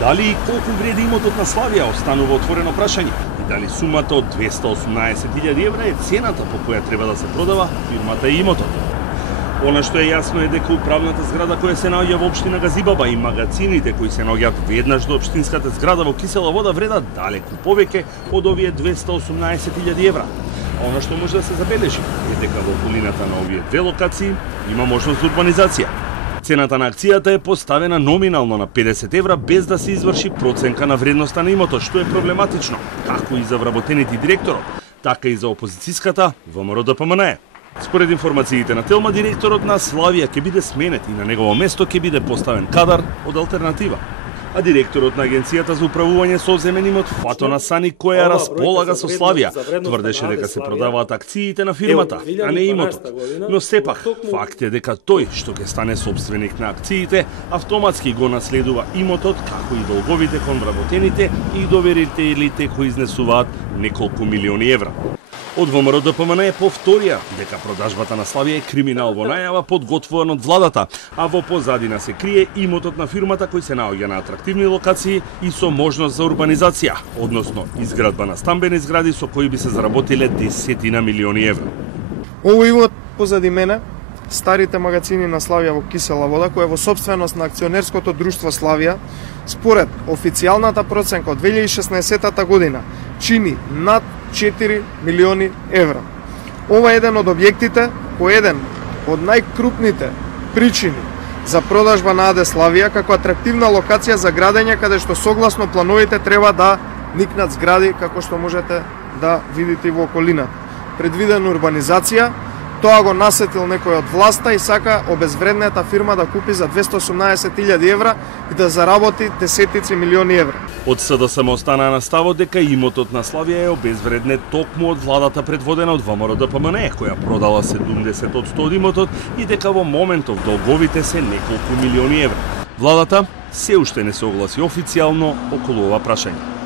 Дали и колку вреди имотот на Славија останува отворено прашање и дали сумата од 218.000 евра е цената по која треба да се продава фирмата и имотот. Она што е јасно е дека управната зграда која се наоѓа во општина Газибаба и магацините кои се наоѓаат веднаш до општинската зграда во Кисела Вода вредат далеку повеќе од овие 218.000 евра. А она што може да се забележи е дека во околината на овие две локации има можност за урбанизација. Цената на акцијата е поставена номинално на 50 евра без да се изврши проценка на вредноста на имотот, што е проблематично, како и за вработените директорот, така и за опозицијската ВМРО-ДПМНЕ. Според информациите на Телма, директорот на Славија ќе биде сменет и на негово место ќе биде поставен кадар од алтернатива. А директорот на Агенцијата за управување со земен имот Фатона Сани, која располага со Славија, тврдеше дека се продаваат акциите на фирмата, а не имотот. Но сепак, факт е дека тој што ќе стане собственик на акциите, автоматски го наследува имотот, како и долговите кон вработените и доверителите кои изнесуваат неколку милиони евра. Од ВМРО-ДПМНЕ повторија дека продажбата на Славија е криминал во најава подготвуван од владата, а во позадина се крие имотот на фирмата кој се наоѓа на атрактивни локации и со можност за урбанизација, односно изградба на стамбени згради со кои би се заработиле десетина милиони евра. Овој имот позади мене, старите магацини на Славија во Кисела Вода, која е во собственост на акционерското друштво Славија, според официјалната проценка од 2016 година, чини над 4 милиони евра. Ова е еден од објектите, кој е еден од најкрупните причини за продажба на АД Славија како атрактивна локација за градење, каде што согласно плановите треба да никнат згради, како што можете да видите во околината. Предвидена урбанизација, тоа го насетил некој од власта и сака обезвредната фирма да купи за 218.000 евра и да заработи десетици милиони евра. Од СДСМ остана на ставот дека имотот на Славија е обезвреднет токму од владата предводена од ВМРО-ДПМНЕ, која продала 70% од имотот и дека во моментов долговите се неколку милиони евра. Владата се уште не се огласи официјално околу ова прашање.